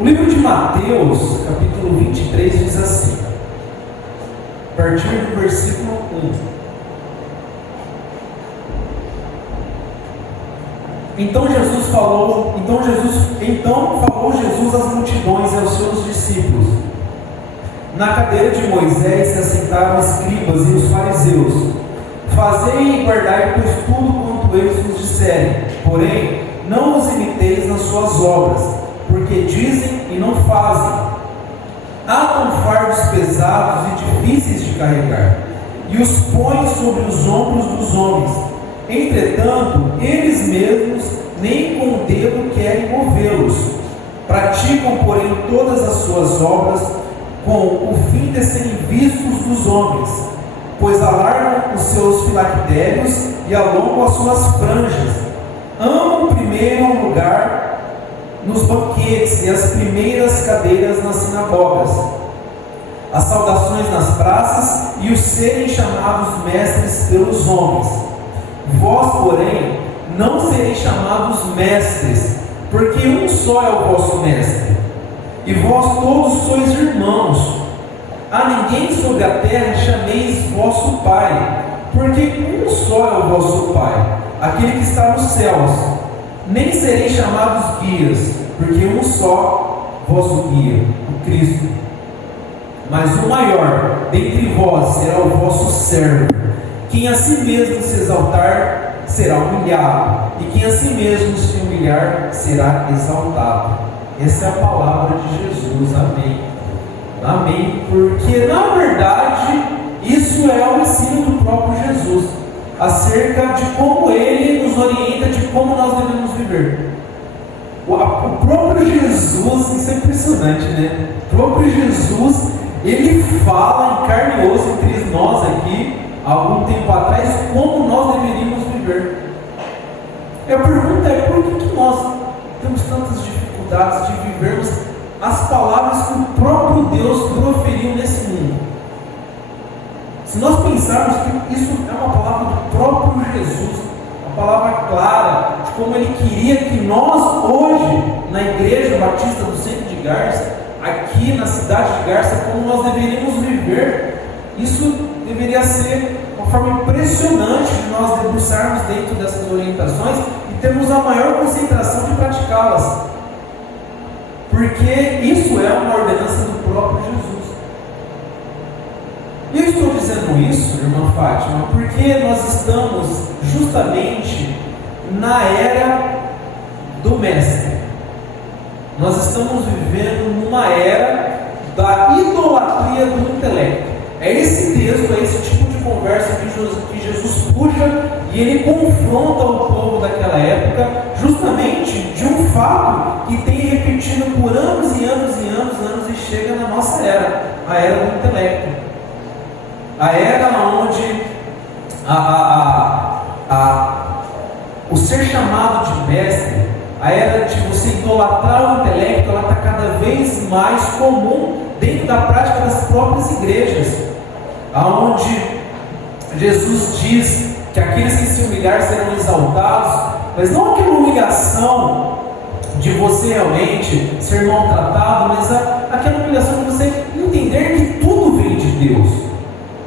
O livro de Mateus, capítulo 23, diz assim, a partir do versículo 1. Então falou Jesus às multidões e aos seus discípulos. Na cadeira de Moisés se assentaram os escribas e os fariseus. Fazei e guardai, pois, tudo quanto eles vos disserem. Porém, não os imiteis nas suas obras, porque dizem e não fazem. Atam fardos pesados e difíceis de carregar, e os põem sobre os ombros dos homens. Entretanto, eles mesmos nem com o dedo querem movê-los. Praticam, porém, todas as suas obras com o fim de serem vistos dos homens, pois alargam os seus filactérios e alongam as suas franjas. Amam primeiro lugar nos banquetes e as primeiras cadeiras nas sinagogas, as saudações nas praças e os serem chamados mestres pelos homens. Vós, porém, não sereis chamados mestres, porque um só é o vosso mestre, e vós todos sois irmãos. A ninguém sobre a terra chameis vosso Pai, porque um só é o vosso Pai, aquele que está nos céus. Nem sereis chamados guias, porque um só vosso guia, o Cristo. Mas o maior dentre vós será o vosso servo. Quem a si mesmo se exaltar será humilhado, e quem a si mesmo se humilhar será exaltado. Essa é a palavra de Jesus. Amém. Amém. Porque na verdade isso é o ensino do próprio Jesus, acerca de como ele nos orienta, de como nós devemos viver. O próprio Jesus, isso é impressionante, né? O próprio Jesus, ele fala em carne e osso entre nós aqui, há algum tempo atrás, como nós deveríamos viver. A pergunta é: por que nós temos tantas dificuldades de vivermos as palavras que o próprio Deus proferiu nesse mundo? Se nós pensarmos que isso é uma palavra do próprio Jesus, uma palavra clara de como ele queria que nós hoje, na Igreja Batista do Centro de Garça, aqui na cidade de Garça, como nós deveríamos viver, isso deveria ser uma forma impressionante de nós debruçarmos dentro dessas orientações e termos a maior concentração de praticá-las, porque isso é uma ordenança do próprio Jesus. E eu estou dizendo isso, irmã Fátima, porque nós estamos justamente na era do Mestre. Nós estamos vivendo numa era da idolatria do intelecto. É esse texto, é esse tipo de conversa que Jesus puxa e ele confronta o povo daquela época, justamente de um fato que tem repetido por anos e anos e anos e chega na nossa era, a era do intelecto. A era onde o ser chamado de mestre, a era de você idolatrar o intelecto, ela está cada vez mais comum dentro da prática das próprias igrejas, aonde Jesus diz que aqueles que se humilhar serão exaltados, mas não aquela humilhação de você realmente ser maltratado, mas aquela humilhação de você entender que tudo vem de Deus,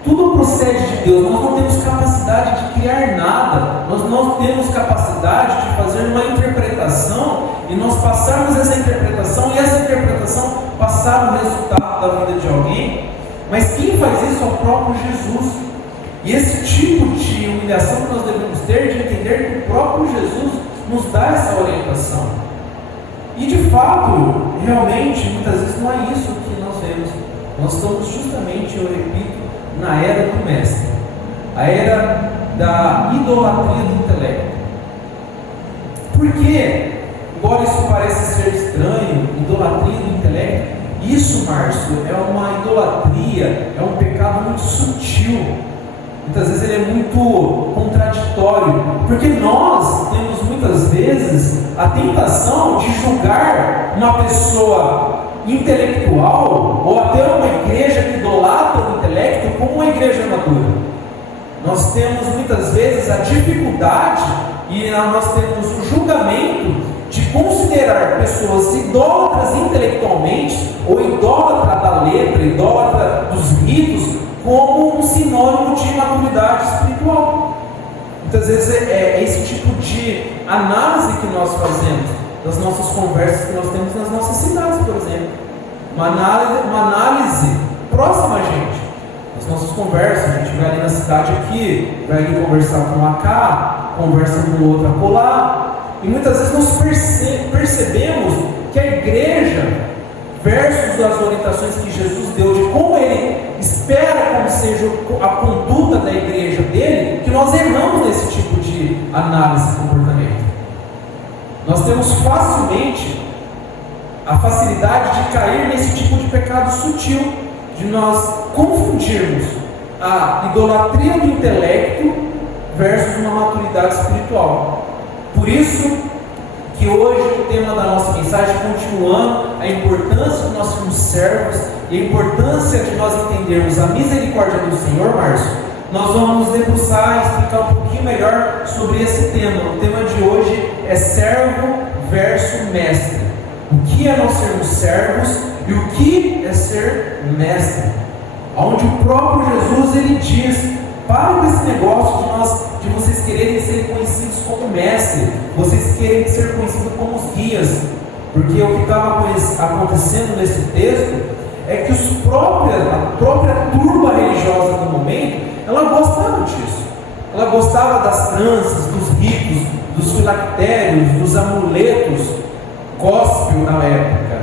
tudo procede de Deus. Nós não temos capacidade de criar nada, nós não temos capacidade de fazer uma interpretação e nós passarmos essa interpretação, e essa interpretação passar o resultado da vida de alguém. Mas quem faz isso é o próprio Jesus. E esse tipo de humilhação que nós devemos ter, de entender que o próprio Jesus nos dá essa orientação. E de fato, realmente, muitas vezes não é isso que nós vemos. Nós estamos justamente, eu repito, na era do Mestre, a era da idolatria do intelecto. Porque, embora isso pareça ser estranho, idolatria do intelecto, isso, Márcio, é uma idolatria, é um pecado muito sutil. Muitas vezes ele é muito contraditório, porque nós temos muitas vezes a tentação de julgar uma pessoa intelectual, ou até uma igreja que idolatra o intelecto, como uma igreja madura. Nós temos muitas vezes a dificuldade e nós temos o julgamento de considerar considerar pessoas idólatras intelectualmente, ou idólatra da letra, idólatra dos ritos, como um sinônimo de maturidade espiritual. Muitas vezes é esse tipo de análise que nós fazemos das nossas conversas que nós temos nas nossas cidades, por exemplo. Uma análise próxima a gente. As nossas conversas, a gente vai ali na cidade aqui, vai ali conversar com um cá, conversa com o outro acolá, e muitas vezes nós percebemos que a igreja, versus as orientações que Jesus deu de como Ele espera como seja a conduta da igreja dele, que nós erramos nesse tipo de análise de comportamento. Nós temos facilmente a facilidade de cair nesse tipo de pecado sutil, de nós confundirmos a idolatria do intelecto versus uma maturidade espiritual. Por isso que hoje o tema da nossa mensagem, continuando a importância de nós sermos servos e a importância de nós entendermos a misericórdia do Senhor, Márcio, nós vamos nos debruçar e explicar um pouquinho melhor sobre esse tema. O tema de hoje é servo versus mestre. O que é nós sermos servos e o que é ser mestre? Onde o próprio Jesus ele diz: para com esse negócio de vocês quererem ser conhecidos como mestre, vocês querem ser conhecidos como os guias, porque o que estava acontecendo nesse texto é que a própria turma religiosa do momento, ela gostava disso. Ela gostava das tranças, dos ritos, dos filactérios, dos amuletos gospel na época,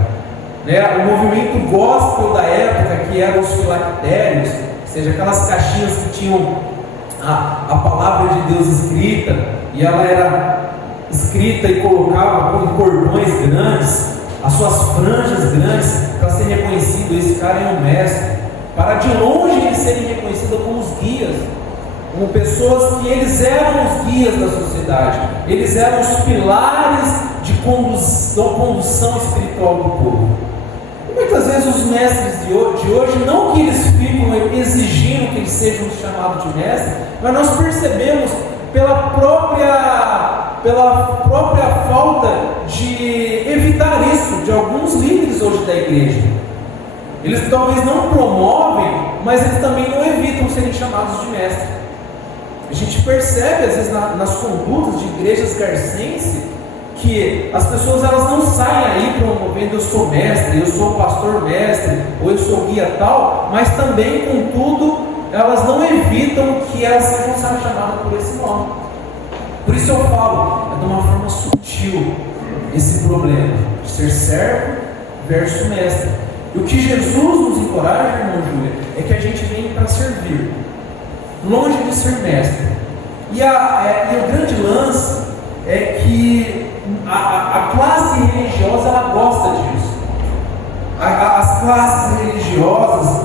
né? O movimento gospel da época, que eram os filactérios, ou seja, aquelas caixinhas que tinham a palavra de Deus escrita, e ela era escrita e colocava com cordões grandes, as suas franjas grandes, para ser reconhecido: esse cara é um mestre. Para de longe eles serem reconhecidos como os guias, como pessoas que eles eram os guias da sociedade, eles eram os pilares de condução espiritual do povo. E muitas vezes os mestres de hoje, não que eles ficam exigindo que eles sejam chamados de mestre, mas nós percebemos pela própria falta de evitar isso de alguns líderes hoje da igreja. Eles talvez não promovem, mas eles também não evitam serem chamados de mestre. A gente percebe às vezes nas condutas de igrejas garcenses que as pessoas elas não saem aí promovendo: eu sou mestre, eu sou pastor mestre, ou eu sou guia tal, mas também, contudo, elas não evitam que elas sejam chamadas por esse nome. Por isso eu falo, é de uma forma sutil esse problema de ser servo versus mestre. E o que Jesus nos encoraja, irmão Júlia, é que a gente vem para servir, longe de ser mestre. E o grande lance é que a classe religiosa ela gosta disso. As classes religiosas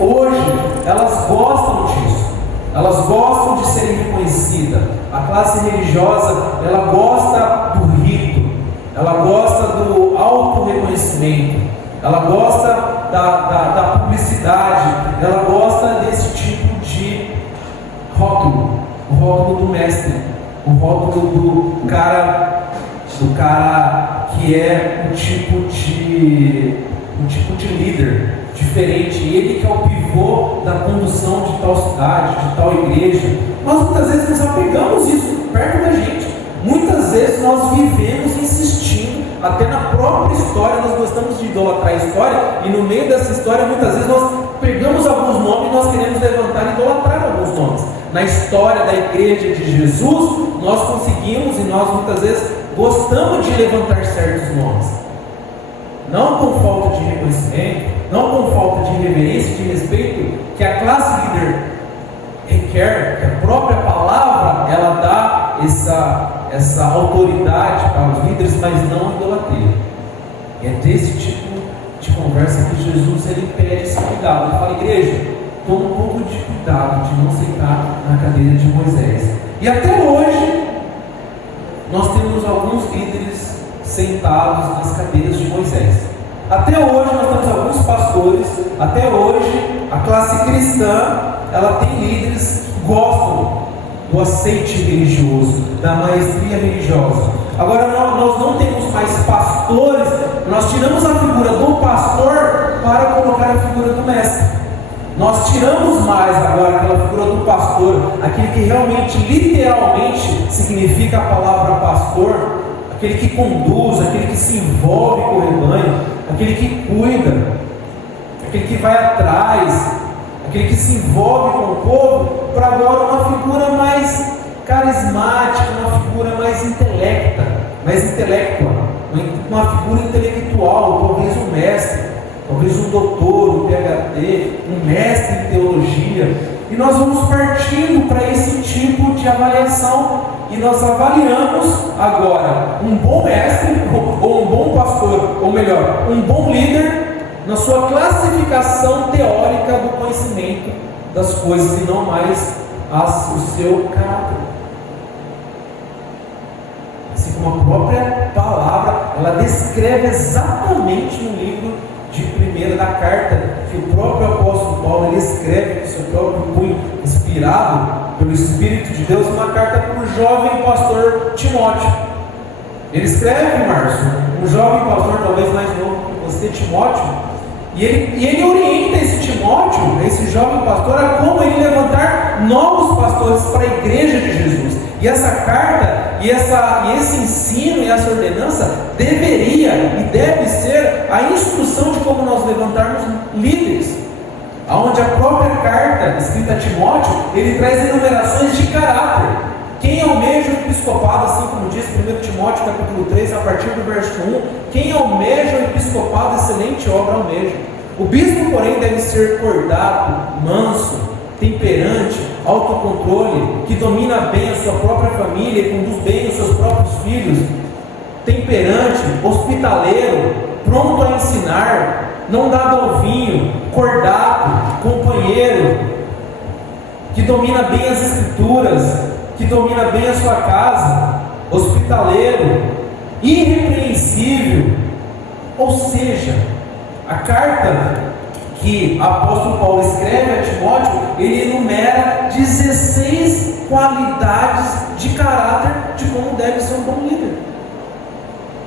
hoje elas gostam disso. Elas gostam de serem reconhecidas. A classe religiosa ela gosta do rito, ela gosta do auto-reconhecimento, ela gosta da publicidade, ela gosta desse tipo de rótulo, o rótulo do mestre, o rótulo do cara que é um tipo de líder diferente, ele que é o pivô da condução de tal cidade, de tal igreja. Nós muitas vezes nos apegamos isso perto da gente. Muitas vezes nós vivemos insistindo, até na própria história, nós gostamos de idolatrar a história, e no meio dessa história, muitas vezes nós pegamos alguns nomes e nós queremos levantar e idolatrar alguns nomes. Na história da igreja de Jesus, nós conseguimos e nós muitas vezes gostamos de levantar certos nomes, não com falta de reconhecimento, não com falta de reverência e de respeito que a classe líder requer, que a própria palavra ela dá essa autoridade para os líderes, mas não idolatria. E é desse tipo de conversa que Jesus ele pede esse cuidado. Ele fala: igreja, toma um pouco de cuidado de não sentar na cadeira de Moisés. E até hoje nós temos alguns líderes sentados nas cadeiras de Moisés. Até hoje nós temos alguns pastores, até hoje a classe cristã ela tem líderes que gostam do aceite religioso, da maestria religiosa. Agora nós não temos mais pastores pastores, nós tiramos a figura do pastor para colocar a figura do mestre. Nós tiramos mais agora aquela figura do pastor, aquele que realmente, literalmente, significa a palavra pastor, aquele que conduz, aquele que se envolve com o rebanho, aquele que cuida, aquele que vai atrás, aquele que se envolve com o povo, para agora uma figura mais carismática, uma figura mais intelectual, uma figura intelectual, talvez um mestre, talvez um doutor, um PhD, um mestre em teologia. E nós vamos partindo para esse tipo de avaliação, e nós avaliamos agora um bom mestre, ou um bom pastor, ou melhor, um bom líder, na sua classificação teórica do conhecimento das coisas, e não mais o seu caráter. Assim como a própria palavra, ela descreve exatamente no livro de 1 da carta, que o próprio apóstolo Paulo, ele escreve com seu próprio punho, inspirado pelo Espírito de Deus, uma carta para o jovem pastor Timóteo. Ele escreve, Márcio, um jovem pastor, talvez mais novo que você, Timóteo, e ele orienta esse Timóteo, esse jovem pastor, a como ele levantar novos pastores para a igreja de Jesus. E essa carta, e esse ensino e essa ordenança deveria e deve ser a instrução de como nós levantarmos líderes. Onde a própria carta escrita a Timóteo, ele traz enumerações de caráter. Quem almeja o episcopado, assim como diz 1 Timóteo capítulo 3, a partir do verso 1, quem almeja o episcopado, excelente obra almeja. O bispo, porém, deve ser cordato, manso, temperante, autocontrole, que domina bem a sua própria família e conduz bem os seus próprios filhos, temperante, hospitaleiro, pronto a ensinar, não dado ao vinho, cordato, companheiro, que domina bem as escrituras, que domina bem a sua casa, hospitaleiro, irrepreensível. Ou seja, a carta que o apóstolo Paulo escreve a Timóteo, ele enumera 16 qualidades de caráter de como deve ser um bom líder,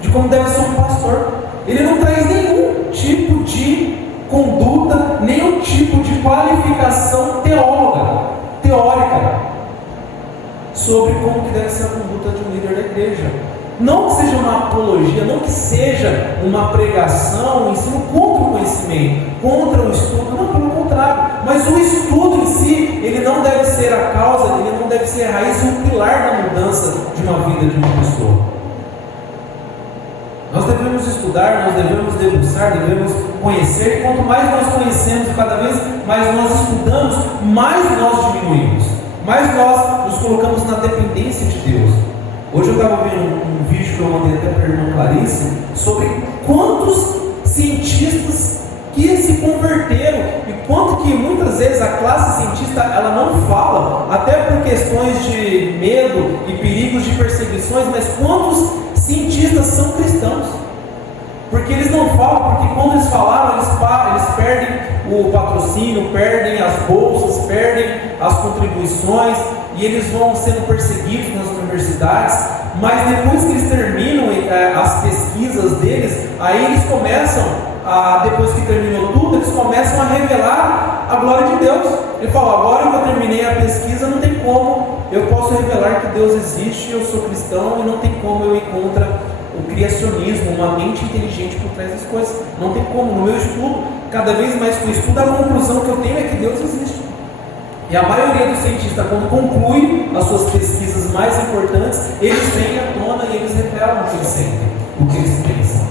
de como deve ser um pastor. Ele não traz nenhum tipo de conduta, nenhum tipo de qualificação teórica sobre como que deve ser a conduta de um líder da igreja. Não que seja uma apologia, não que seja uma pregação, um ensino contra o conhecimento, contra o estudo, não, pelo contrário. Mas o estudo em si, ele não deve ser a causa, ele não deve ser a raiz e o pilar da mudança de uma vida de uma pessoa. Nós devemos estudar, nós devemos debruçar, devemos conhecer, e quanto mais nós conhecemos, cada vez mais nós estudamos, mais nós diminuímos, mais nós nos colocamos na dependência de Deus. Hoje eu estava vendo um vídeo que eu mandei até para a irmã Clarice, sobre quantos cientistas que se converteram, e quanto que muitas vezes a classe cientista ela não fala, até por questões de medo e perigos de perseguições, mas quantos cientistas são cristãos? Porque eles não falam, porque quando eles falaram, eles perdem o patrocínio, perdem as bolsas, perdem as contribuições, e eles vão sendo perseguidos nas universidades. Mas depois que eles terminam as pesquisas deles, aí eles começam, depois que terminou tudo, eles começam a revelar a glória de Deus. Ele fala: agora que eu terminei a pesquisa, não tem como, eu posso revelar que Deus existe, eu sou cristão, e não tem como eu ir contra o criacionismo, uma mente inteligente por trás das coisas. Não tem como. No meu estudo, cada vez mais que eu estudo, a conclusão que eu tenho é que Deus existe. E a maioria dos cientistas, quando conclui as suas pesquisas mais importantes, eles vêm à tona e eles revelam o que eles sentem, o que eles pensam.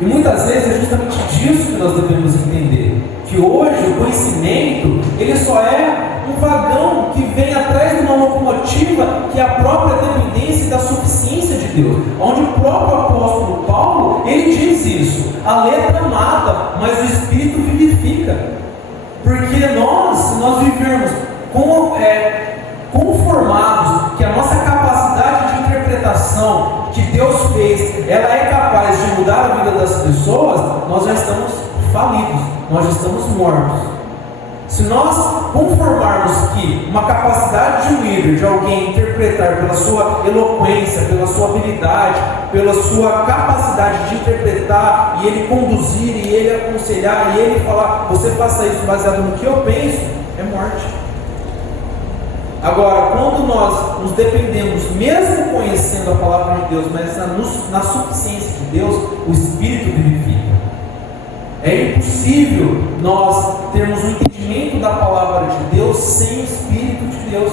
E muitas vezes é justamente disso que nós devemos entender, que hoje o conhecimento, ele só é um vagão que vem atrás de uma locomotiva, que é a própria dependência da suficiência de Deus, onde o próprio apóstolo Paulo, ele diz isso: a letra mata, mas o Espírito vivifica. Porque nós vivemos conformados que a nossa capacidade de interpretação que Deus fez, ela é capaz de mudar a vida das pessoas, nós já estamos falidos, nós já estamos mortos. Se nós conformarmos que uma capacidade de um líder, de alguém interpretar pela sua eloquência, pela sua habilidade, pela sua capacidade de interpretar, e ele conduzir, e ele aconselhar, e ele falar, você faça isso baseado no que eu penso, é morte. Agora, quando nós nos dependemos, mesmo conhecendo a palavra de Deus, mas na suficiência de Deus, o Espírito vivifica. É impossível nós termos um entendimento da palavra de Deus sem o Espírito de Deus.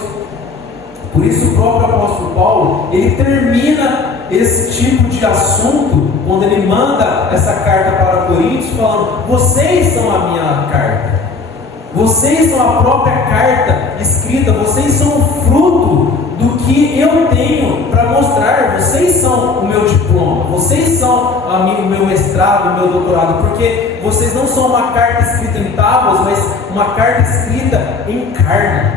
Por isso o próprio apóstolo Paulo, ele termina esse tipo de assunto, quando ele manda essa carta para Coríntios, falando, vocês são a minha carta. Vocês são a própria carta escrita, vocês são o fruto do que eu tenho para mostrar, vocês são o meu diploma, vocês são o meu mestrado, o meu doutorado, porque vocês não são uma carta escrita em tábuas, mas uma carta escrita em carne.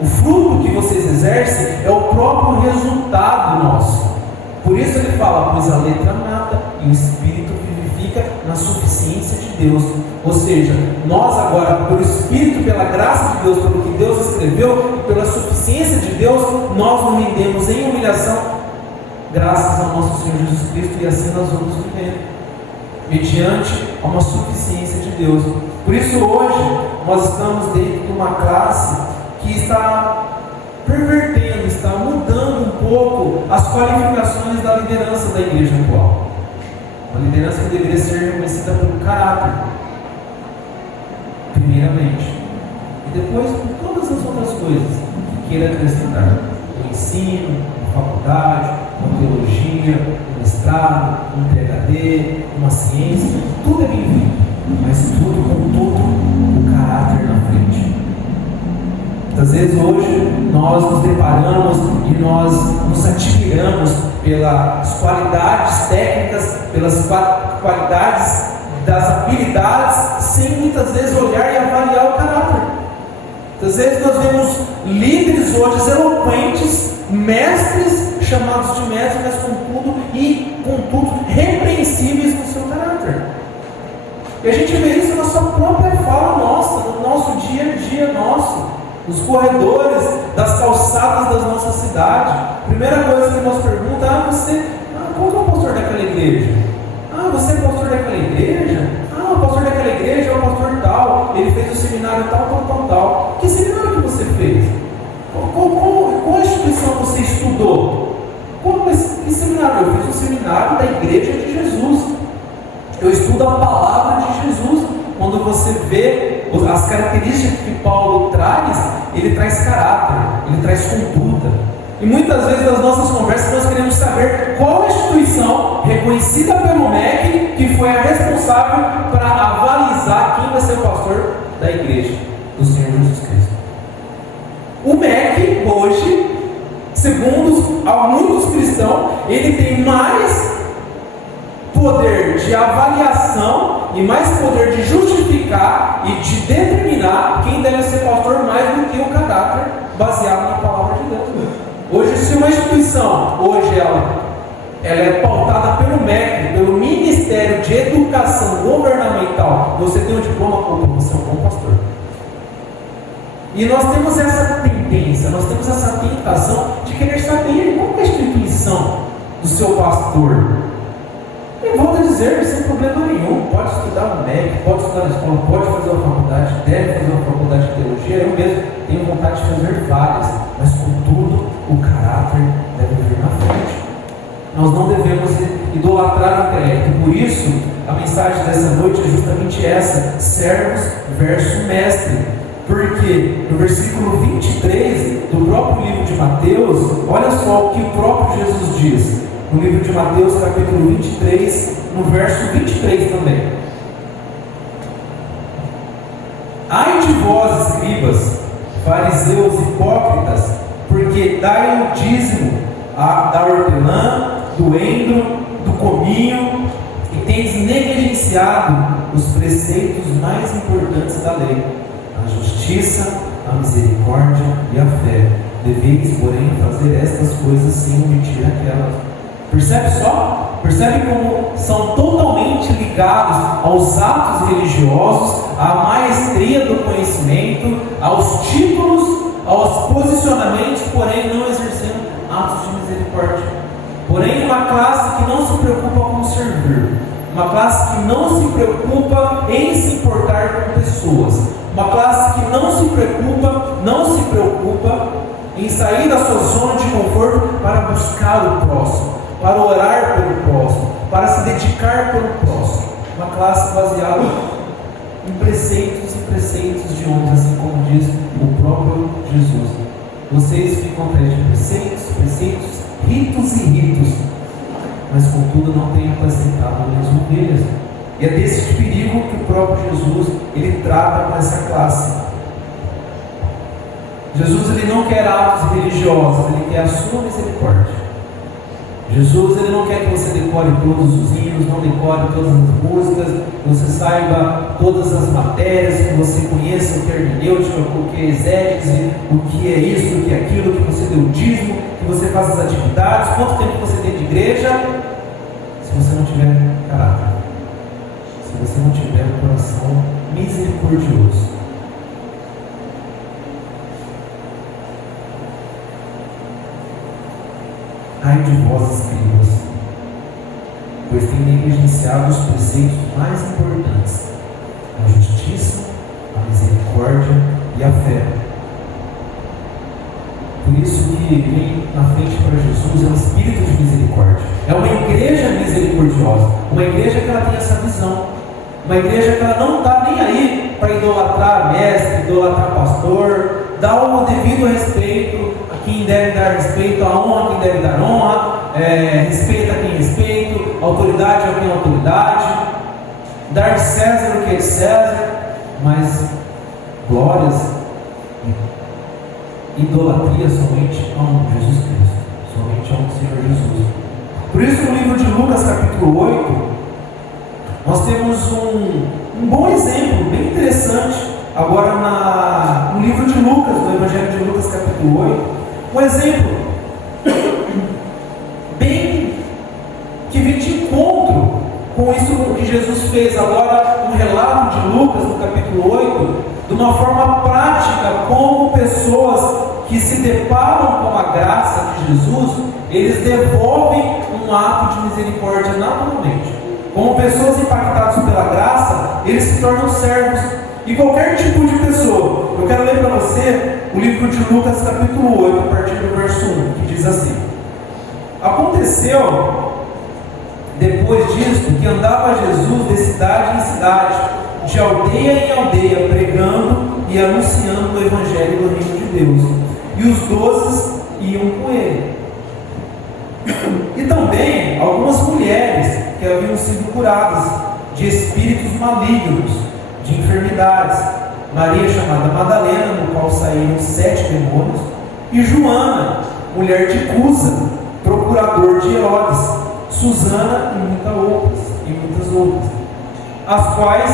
O fruto que vocês exercem é o próprio resultado nosso. Por isso ele fala, pois a letra mata e o Espírito vivifica na suficiência de Deus. Ou seja, nós agora, pelo Espírito, pela graça de Deus, pelo que Deus escreveu, pela suficiência de Deus, nós nos rendemos em humilhação, graças ao nosso Senhor Jesus Cristo, e assim nós vamos vivendo, mediante a uma suficiência de Deus. Por isso hoje, nós estamos dentro de uma classe que está pervertendo, está mudando um pouco as qualificações da liderança da igreja atual. Uma liderança que deveria ser reconhecida pelo caráter, primeiramente, e depois por todas as outras coisas que queira acrescentar: o ensino, a faculdade, uma teologia, um mestrado, um PhD, uma ciência, tudo é bem-vindo, mas tudo com todo o caráter na frente. Muitas vezes hoje nós nos deparamos e nós nos admiramos pelas qualidades técnicas, pelas qualidades das habilidades, sem muitas vezes olhar e avaliar o caráter. Muitas vezes nós vemos líderes hoje eloquentes, mestres, chamados de mestres, mas contudo repreensíveis no seu caráter. E a gente vê isso na sua própria fala nossa, no nosso dia a dia nosso, nos corredores das calçadas das nossas cidades. Primeira coisa que nós perguntamos, qual é o pastor daquela igreja? Você é pastor daquela igreja? O pastor daquela igreja é o pastor tal, ele fez o seminário tal. Que seminário que você fez? Qual instituição você estudou? Que seminário? Eu fiz o seminário da igreja de Jesus. Eu estudo a palavra de Jesus. Quando você vê as características que Paulo traz, ele traz caráter, ele traz conduta. E muitas vezes nas nossas conversas nós queremos saber qual a instituição reconhecida pelo MEC que foi a responsável para avalizar quem vai ser o pastor da igreja do Senhor Jesus Cristo. O MEC hoje, segundo muitos cristãos, ele tem mais poder de avaliação e mais poder de justificar e de determinar quem deve ser pastor mais do que o caráter baseado na palavra de Deus. Hoje, se uma instituição, ela é pautada pelo MEC, pelo Ministério de Educação Governamental, você tem um diploma, você é um bom pastor. E nós temos essa tendência, nós temos essa tentação de querer saber qual é a instituição do seu pastor. E volto a dizer, sem problema nenhum, pode estudar no MEC, pode estudar na escola, pode fazer uma faculdade, deve fazer uma faculdade de teologia. Eu mesmo tenho vontade de fazer várias, mas contudo, o caráter deve vir na frente. Nós não devemos idolatrar o intelecto. Por isso, a mensagem dessa noite é justamente essa: servos versus mestre. Porque no versículo 23 do próprio livro de Mateus, olha só o que o próprio Jesus diz. No livro de Mateus, capítulo 23, no verso 23 também. Ai de vós, escribas, fariseus hipócritas, porque dai o dízimo da hortelã, do endro, do cominho, e tendes negligenciado os preceitos mais importantes da lei: a justiça, a misericórdia e a fé. Deveis, porém, fazer estas coisas sem omitir aquelas. Percebe só? Percebe como são totalmente ligados aos atos religiosos, à maestria do conhecimento, aos títulos, aos posicionamentos, porém não exercendo atos de misericórdia. Porém, uma classe que não se preocupa com servir, uma classe que não se preocupa em se importar com pessoas, uma classe que não se preocupa em sair da sua zona de conforto para buscar o próximo, para orar pelo próximo, para se dedicar pelo próximo. Uma classe baseada em preceitos e preceitos de homens, assim como diz o próprio Jesus. Vocês ficam atrás de preceitos, ritos e ritos, mas contudo não têm apacentado as ovelhas. E é desse perigo que o próprio Jesus ele trata com essa classe. Jesus ele não quer atos religiosos, ele quer a sua misericórdia. Jesus ele não quer que você decore todos os hinos, não decore todas as músicas, que você saiba todas as matérias, que você conheça o que é hermenêutica, o que é exégese, o que é isso, o que é aquilo, que você dê o dízimo, que você faça as atividades, quanto tempo você tem de igreja, se você não tiver caráter, se você não tiver um coração misericordioso. Ai de vós, escribas, pois tem negligenciado os preceitos mais importantes: a justiça, a misericórdia e a fé. Por isso que vem na frente para Jesus é um espírito de misericórdia. É uma igreja misericordiosa, uma igreja que ela tem essa visão, uma igreja que ela não está nem aí para idolatrar mestre, idolatrar pastor, dá o devido respeito a quem deve dar respeito, a honra a quem deve dar honra, respeito a quem respeito, autoridade a quem é autoridade, dar de César o que é de César, mas glórias e idolatria somente a um Jesus Cristo, somente a um Senhor Jesus. Por isso no livro de Lucas capítulo 8, nós temos um bom exemplo, bem interessante, agora no livro de Lucas, no Evangelho de Lucas capítulo 8, um exemplo bem que vem de encontro com isso que Jesus fez. Agora um relato de Lucas no capítulo 8, de uma forma prática, como pessoas que se deparam com a graça de Jesus, eles devolvem um ato de misericórdia naturalmente. Como pessoas impactadas pela graça, eles se tornam servos. E qualquer tipo de pessoa. Eu quero ler para você o livro de Lucas capítulo 8, a partir do verso 1, que diz assim: Aconteceu depois disto que andava Jesus de cidade em cidade, de aldeia em aldeia, pregando e anunciando o evangelho do reino de Deus. E os 12 iam com ele. E também algumas mulheres que haviam sido curadas de espíritos malignos, de enfermidades, Maria chamada Madalena, no qual saíram 7 demônios, e Joana, mulher de Cusa, procurador de Herodes, Susana e muitas outras, as quais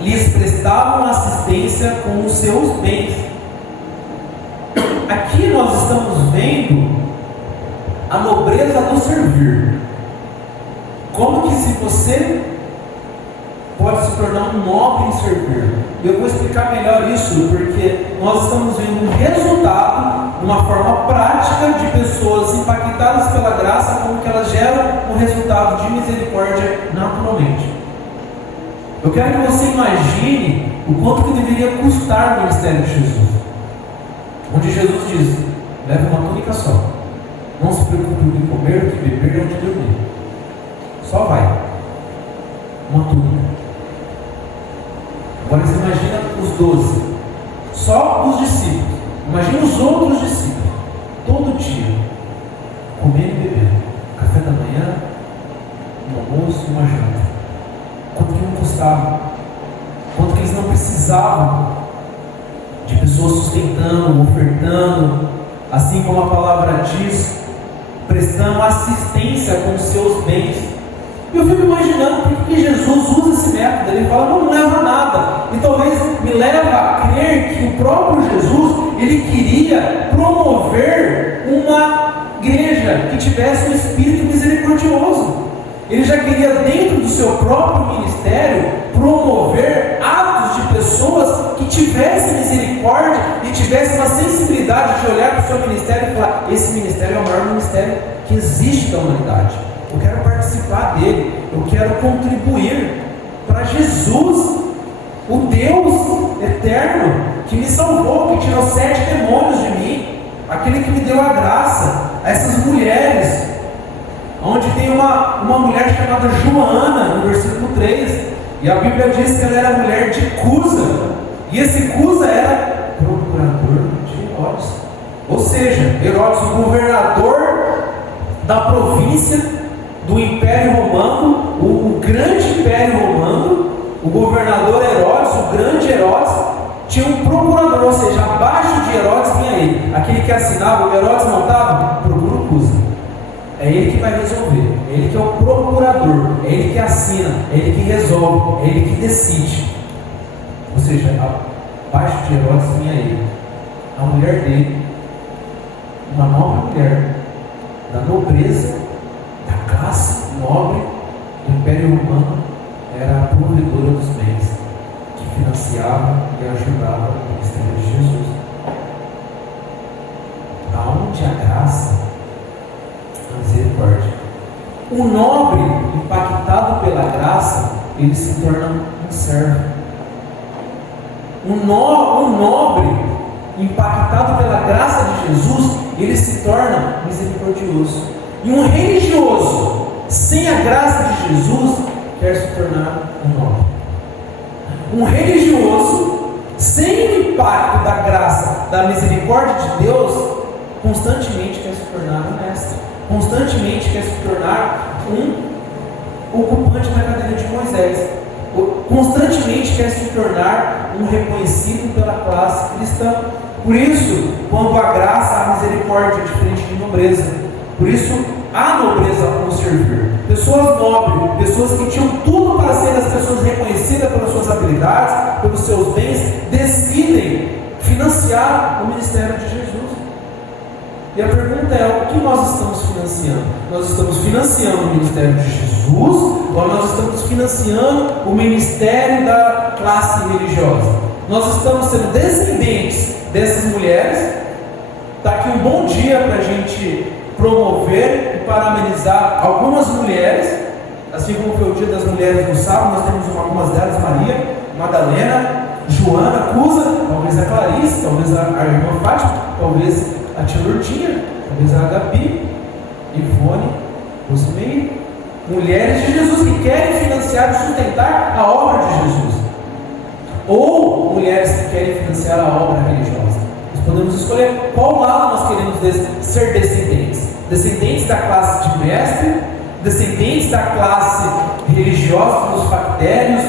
lhes prestavam assistência com os seus bens. Aqui nós estamos vendo a nobreza do servir. Como que se você pode se tornar um nobre em servir? Eu vou explicar melhor isso, porque nós estamos vendo um resultado, uma forma prática de pessoas impactadas pela graça, como que elas geram um resultado de misericórdia naturalmente. Eu quero que você imagine o quanto que deveria custar o ministério de Jesus, onde Jesus diz: leve uma túnica só, não se preocupe em comer, o que beber, onde dormir, só vai, uma túnica. Agora você imagina os 12, só os discípulos, imagina os outros discípulos, todo dia, comendo e bebendo, café da manhã, um almoço e uma janta. Quanto que não custava, quanto que eles não precisavam de pessoas sustentando, ofertando, assim como a palavra diz, prestando assistência com os seus bens. Eu fico imaginando por que Jesus usa esse método. Ele fala: não leva nada. E talvez me leva a crer que o próprio Jesus, ele queria promover uma igreja que tivesse um espírito misericordioso. Ele já queria, dentro do seu próprio ministério, promover atos de pessoas que tivessem misericórdia e tivessem uma sensibilidade de olhar para o seu ministério e falar: esse ministério é o maior ministério que existe da humanidade. Eu quero participar dele, eu quero contribuir para Jesus, o Deus eterno que me salvou, que tirou 7 demônios de mim, aquele que me deu a graça. A essas mulheres, onde tem uma mulher chamada Joana, no versículo 3, e a Bíblia diz que ela era mulher de Cusa, e esse Cusa era procurador de Herodes, ou seja, Herodes, o governador da província do Império Romano, o grande Império Romano. O governador Herodes, o grande Herodes, tinha um procurador, ou seja, abaixo de Herodes vinha ele, aquele que assinava. O Herodes não estava, procura o Cusa. É ele que vai resolver, é ele que é o procurador, é ele que assina, é ele que resolve, é ele que decide. Ou seja, abaixo de Herodes vinha ele, a mulher dele, uma nova mulher, da nobreza, da classe nobre do Império Romano, era a provedora dos bens, que financiava e ajudava o ministério de Jesus. Aonde a graça, a misericórdia. O nobre, impactado pela graça, ele se torna um servo. O nobre, impactado pela graça de Jesus, ele se torna misericordioso. E um religioso, sem a graça de Jesus, quer se tornar um nobre. Um religioso, sem o impacto da graça, da misericórdia de Deus, constantemente quer se tornar um mestre, constantemente quer se tornar um ocupante da cadeira de Moisés, constantemente quer se tornar um reconhecido pela classe cristã. Por isso, quando a graça, a misericórdia é diferente de nobreza. Por isso, há nobreza como servir. Pessoas nobres, pessoas que tinham tudo para serem as pessoas reconhecidas pelas suas habilidades, pelos seus bens, decidem financiar o ministério de Jesus. E a pergunta é: o que nós estamos financiando? Nós estamos financiando o ministério de Jesus, ou nós estamos financiando o ministério da classe religiosa? Nós estamos sendo descendentes dessas mulheres. Está aqui um bom dia para a gente promover e parabenizar algumas mulheres, assim como foi o dia das mulheres no sábado. Nós temos algumas delas: Maria, Madalena, Joana, Cusa, talvez a Clarice, talvez a irmã Fátima, talvez a tia Lourdinha, talvez a Gabi, Ivone, Rosemary. Mulheres de Jesus que querem financiar e sustentar a obra de Jesus, ou mulheres que querem financiar a obra religiosa. Nós podemos escolher qual lado nós queremos ser descendentes: descendentes da classe de mestre, descendentes da classe religiosa dos factérios,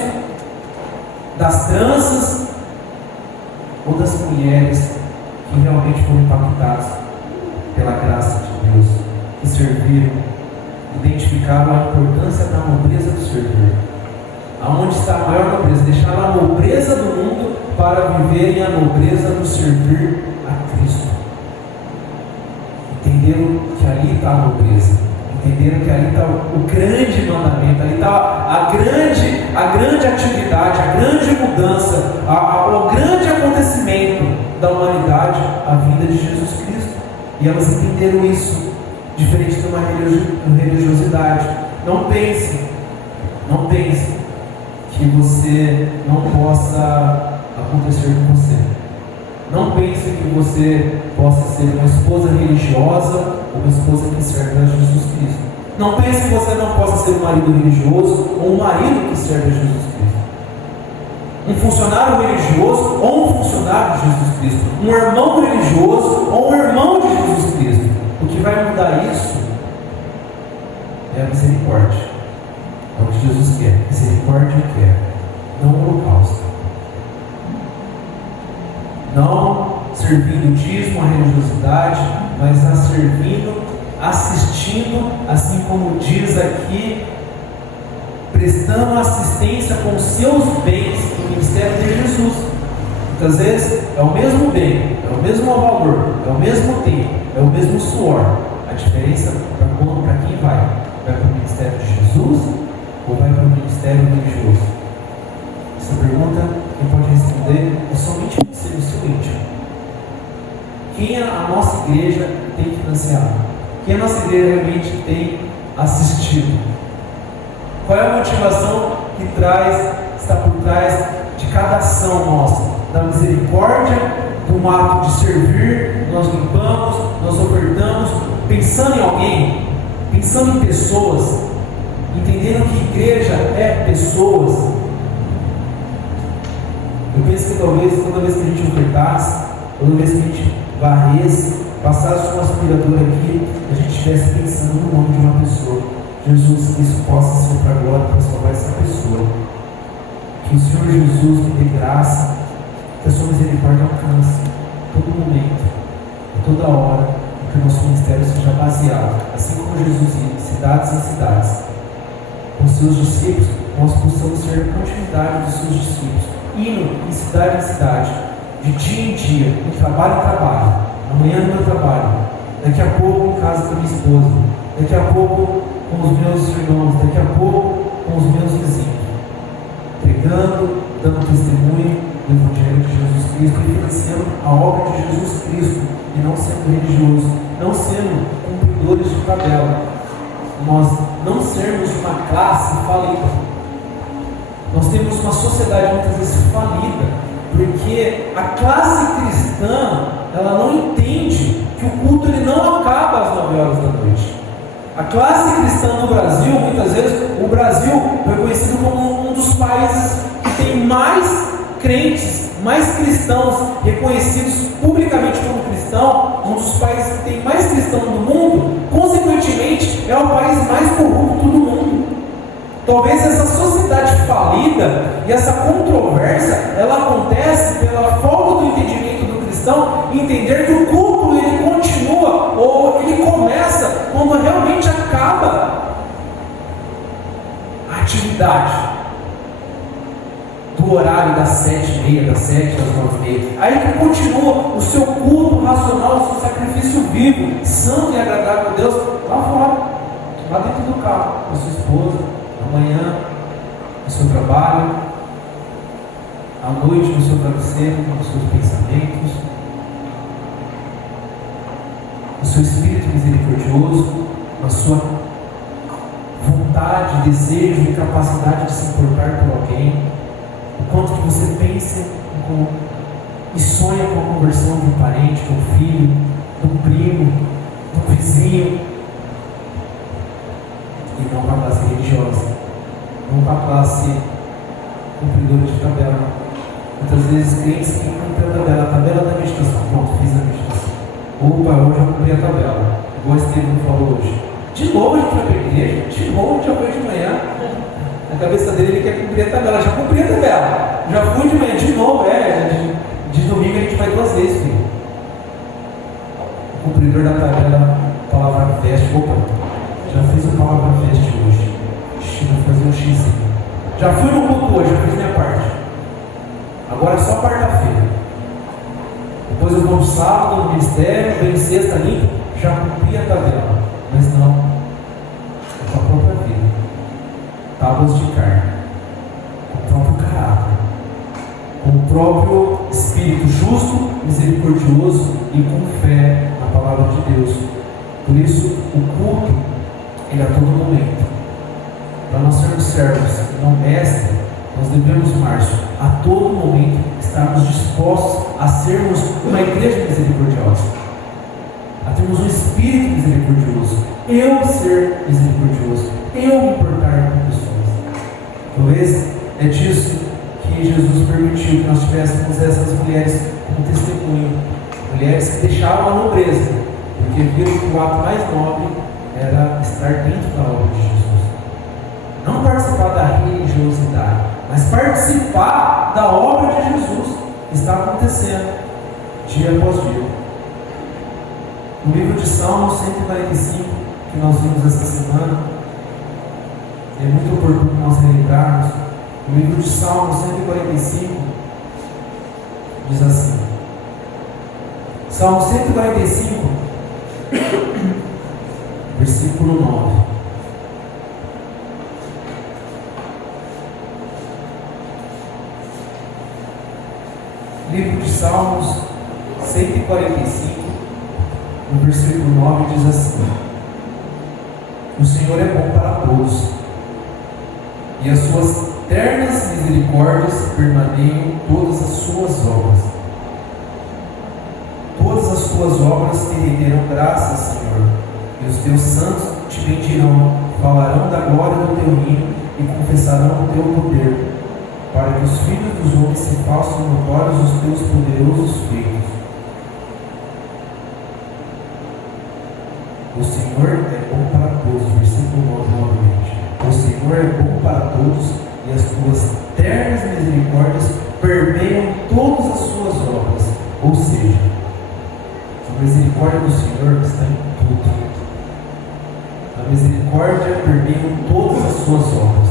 das tranças, ou das mulheres que realmente foram impactadas pela graça de Deus, que serviram, identificaram a importância da nobreza do servir. Aonde está a maior nobreza? Deixar a nobreza do mundo para viverem a nobreza do servir a Cristo. Entenderam que ali está a nobreza, entenderam que ali está o grande mandamento, ali está a grande atividade, a grande mudança, o grande acontecimento da humanidade, a vinda de Jesus Cristo. E elas entenderam isso, diferente de uma religiosidade. Não pense que você não possa acontecer com você. Não pense que você possa ser uma esposa religiosa ou uma esposa que serve a Jesus Cristo. Não pense que você não possa ser um marido religioso ou um marido que serve a Jesus Cristo. Um funcionário religioso ou um funcionário de Jesus Cristo. Um irmão religioso ou um irmão de Jesus Cristo. O que vai mudar isso é a misericórdia. É o que Jesus quer. Misericórdia quer, não o holocausto. Não servindo o dízimo, a religiosidade, mas a servindo, assistindo, assim como diz aqui, prestando assistência com seus bens no ministério de Jesus. Muitas vezes é o mesmo bem, é o mesmo valor, é o mesmo tempo, é o mesmo suor. A diferença para quem vai? Vai para o ministério de Jesus ou vai para o ministério religioso? Essa pergunta quem pode responder é somente você, no seu íntimo. Quem a nossa igreja tem financiado? Quem a nossa igreja realmente tem assistido? Qual é a motivação que está por trás de cada ação nossa? Da misericórdia, do ato de servir, nós limpamos, nós ofertamos, pensando em alguém, pensando em pessoas, entendendo que igreja é pessoas. Eu penso que talvez toda vez que a gente ofertasse, toda vez que a gente varresse, passasse uma aspiradora aqui, a gente estivesse pensando no nome de uma pessoa. Jesus, que isso possa ser para a glória para salvar essa pessoa. Que o Senhor Jesus me dê graça, que a sua misericórdia alcance todo momento, toda hora, que o nosso ministério seja baseado, assim como Jesus ia, de cidades em cidades, com seus discípulos, nós possamos ser a continuidade dos seus discípulos, indo de cidade em cidade, de dia em dia, de trabalho em trabalho, amanhã no meu trabalho, daqui a pouco em casa com a minha esposa, daqui a pouco com os meus irmãos, daqui a pouco com os meus vizinhos, pregando, dando testemunho do Evangelho de Jesus Cristo e financiando a obra de Jesus Cristo, e não sendo religioso, não sendo cumpridores de tabela, nós não sermos uma classe falida. Nós temos uma sociedade muitas vezes falida, porque a classe cristã, ela não entende que o culto ele não acaba às 9 horas da noite. A classe cristã no Brasil, muitas vezes, o Brasil foi conhecido como um dos países que tem mais crentes, mais cristãos reconhecidos publicamente como cristão, um dos países que tem mais cristãos no mundo, consequentemente, é o país mais corrupto do mundo. Talvez essa sociedade falida e essa controvérsia, ela acontece pela falta do entendimento do cristão, entender que o culto ele continua ou ele começa quando realmente acaba a atividade do horário das 7h30, das 7 às 9h30. Aí que continua o seu culto racional, o seu sacrifício vivo, santo e agradável a Deus, lá fora, lá dentro do carro, com a sua esposa, amanhã, no seu trabalho, à noite no seu travesseiro, nos seus pensamentos, no seu espírito misericordioso, na sua vontade, desejo e capacidade de se importar por alguém. O quanto que você pensa e sonha com a conversão de um parente, de um filho, de um primo, de um vizinho, e não para a classe religiosa, não para a classe cumpridora de tabela. Muitas vezes crentes que cumprem a tabela da meditação. Pronto, fiz a meditação. Opa, hoje eu cumpri a tabela, igual o Estevam falou hoje. De novo a gente vai para a igreja, de novo a gente já foi de manhã. Na cabeça dele ele quer cumprir a tabela, já cumpri a tabela, já fui de manhã, de novo, de domingo a gente vai 2 vezes, filho. O cumpridor da tabela, palavra feste, opa, já fiz o palavra feste hoje, vou fazer um X, já fui no culto hoje, já fiz minha parte, agora é só quarta-feira, depois eu vou no sábado, no ministério, venho sexta, limpo, já cumpri a tabela, mas não, é com a própria vida. Tábuas de carne, com o próprio caráter, com o próprio espírito justo, misericordioso e com fé na palavra de Deus. Por isso, o culto ele é a todo momento. Para nós sermos servos e não mestres, nós devemos, Márcio, a todo momento estarmos dispostos a sermos uma igreja misericordiosa, a termos um espírito misericordioso, eu ser misericordioso, eu me importar com pessoas. Talvez é disso que Jesus permitiu que nós tivéssemos essas mulheres como testemunho, mulheres que deixavam a nobreza, porque viram que o ato mais nobre era estar dentro da obra de Jesus, não participar da religiosidade, mas participar da obra de Jesus que está acontecendo dia após dia. No livro de Salmos 145, que nós vimos essa semana, é muito oportuno nós relembrarmos. O livro de Salmos 145 diz assim: Salmo 145 versículo 9. Livro de Salmos 145, no versículo 9 diz assim: o Senhor é bom para todos, e as suas ternas misericórdias permaneiam todas as suas obras. Todas as tuas obras te renderão graças, Senhor, e os teus santos te bendirão, falarão da glória do teu reino e confessarão o teu poder, para que os filhos dos homens se façam notórios os teus poderosos feitos. O Senhor é bom para todos, versículo 9 novamente. O Senhor é bom para todos, e as tuas ternas misericórdias permeiam todas as suas obras. Ou seja, a misericórdia do Senhor está em tudo. A misericórdia permeia todas as suas obras.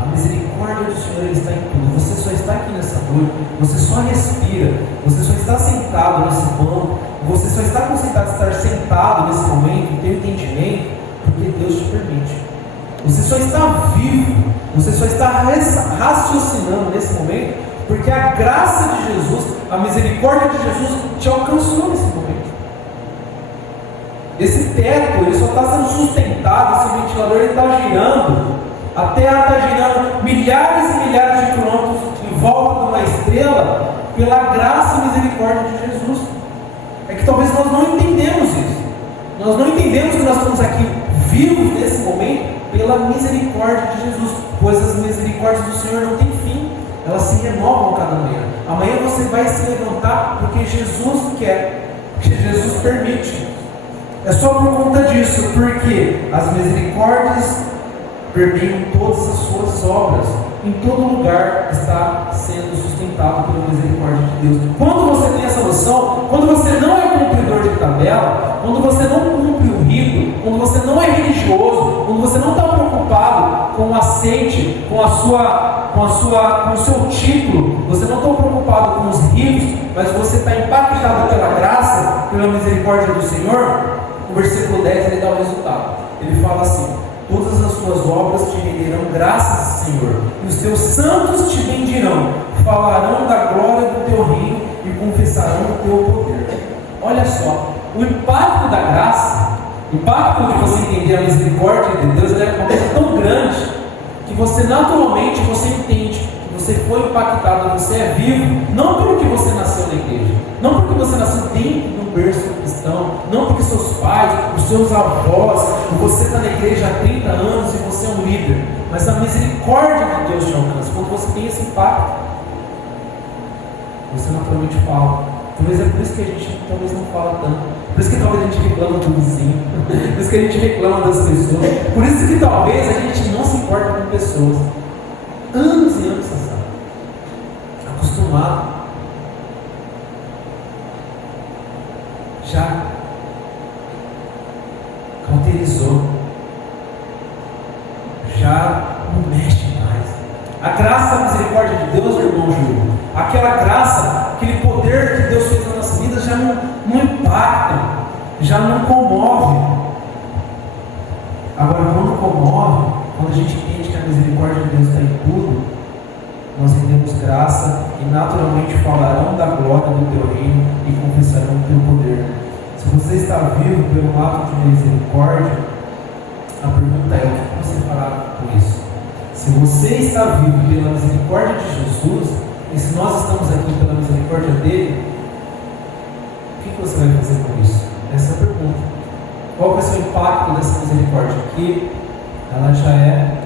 A misericórdia do Senhor está em tudo. Você só está aqui nessa noite, você só respira, você só está sentado nesse banco, você só está concentrado em estar sentado nesse momento, em ter entendimento, porque Deus te permite. Você só está vivo, você só está raciocinando nesse momento, porque a graça de Jesus, a misericórdia de Jesus te alcançou nesse momento. Esse teto, ele só está sendo sustentado, esse ventilador ele está girando, a Terra está girando milhares e milhares de quilômetros em volta de uma estrela, pela graça e misericórdia de Jesus. É que talvez nós não entendemos isso. Nós não entendemos que nós estamos aqui vivos nesse momento pela misericórdia de Jesus, pois as misericórdias do Senhor não têm fim, elas se renovam cada manhã. Amanhã você vai se levantar porque Jesus quer, porque Jesus permite. É só por conta disso, porque as misericórdias permeiam todas as suas obras. Em todo lugar está sendo sustentado pela misericórdia de Deus. Quando você tem essa noção, quando você não é cumpridor de tabela, quando você não cumpre o rito, quando você não é religioso, quando você não está preocupado com o aceite, com o seu título, você não está preocupado com os ritos, mas você está impactado pela graça, pela misericórdia do Senhor, o versículo 10 ele dá o resultado. Ele fala assim: todas as tuas obras te renderão graças, Senhor, e os teus santos te bendirão, falarão da glória do teu reino e confessarão o teu poder. Olha só, o impacto da graça, o impacto de você entender a misericórdia de Deus, ela é uma coisa tão grande que você naturalmente entende que você foi impactado, você é vivo, não porque você nasceu na igreja, não porque você nasceu dentro do berço cristão, não porque seus pais, os seus avós, você está na igreja há 30 anos e você é um líder, mas a misericórdia de Deus te alcança. Quando você tem esse impacto, você naturalmente fala. Talvez é por isso que a gente talvez não fala tanto, por isso que talvez a gente reclama do vizinho, por isso que a gente reclama das pessoas, por isso que talvez a gente não se importa com pessoas. Anos e anos passados, acostumado, já cauterizou, já não mexe mais. A graça e a misericórdia de Deus, irmão Júlio, aquela graça, aquele poder que Deus fez na nossa vida já não impacta, já não comove. Agora, quando comove, quando a gente entende que a misericórdia de Deus está em tudo, nós rendemos graça e naturalmente falarão da glória do teu reino e confessarão o teu poder. Se você está vivo pelo ato de misericórdia, a pergunta é: o que você fará com isso? Se você está vivo pela misericórdia de Jesus, e se nós estamos aqui pela misericórdia dele, o que você vai fazer com isso? Essa é a pergunta. Qual vai ser o impacto dessa misericórdia? Que ela já é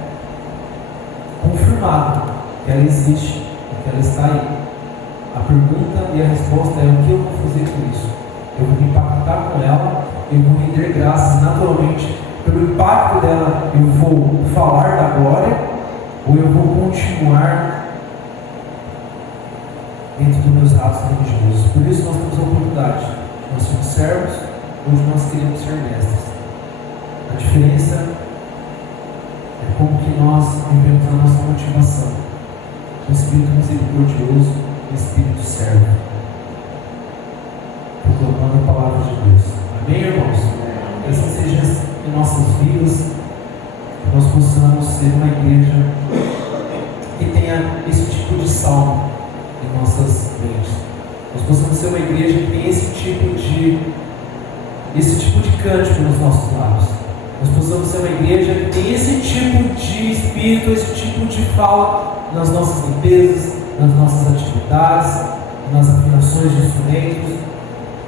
confirmada, que ela existe, que ela está aí. A pergunta e a resposta é: o que eu vou fazer com isso? Eu vou me impactar com ela, eu vou render graças naturalmente pelo impacto dela, eu vou falar da glória, ou eu vou continuar dentro dos meus atos religiosos. Por isso nós temos a oportunidade. Nós somos servos, hoje nós queremos ser mestres. A diferença é como que nós vivemos a nossa motivação. O Espírito misericordioso e o Espírito servo, proclamando a palavra de Deus. Amém, irmãos? Que assim seja em nossas vidas. nós possamos ser uma igreja que tenha esse tipo de salmo em nossas mentes. Nós possamos ser uma igreja que tenha esse tipo de cântico nos nossos lábios. Nós possamos ser uma igreja que tenha esse tipo de espírito, esse tipo de fala nas nossas limpezas, nas nossas atividades, nas afinações de instrumentos,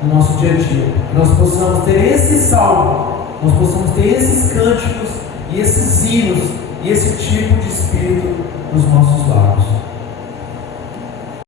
no nosso dia a dia. Que nós possamos ter esse salmo, nós possamos ter esses cânticos e esses hinos e esse tipo de espírito nos nossos lábios.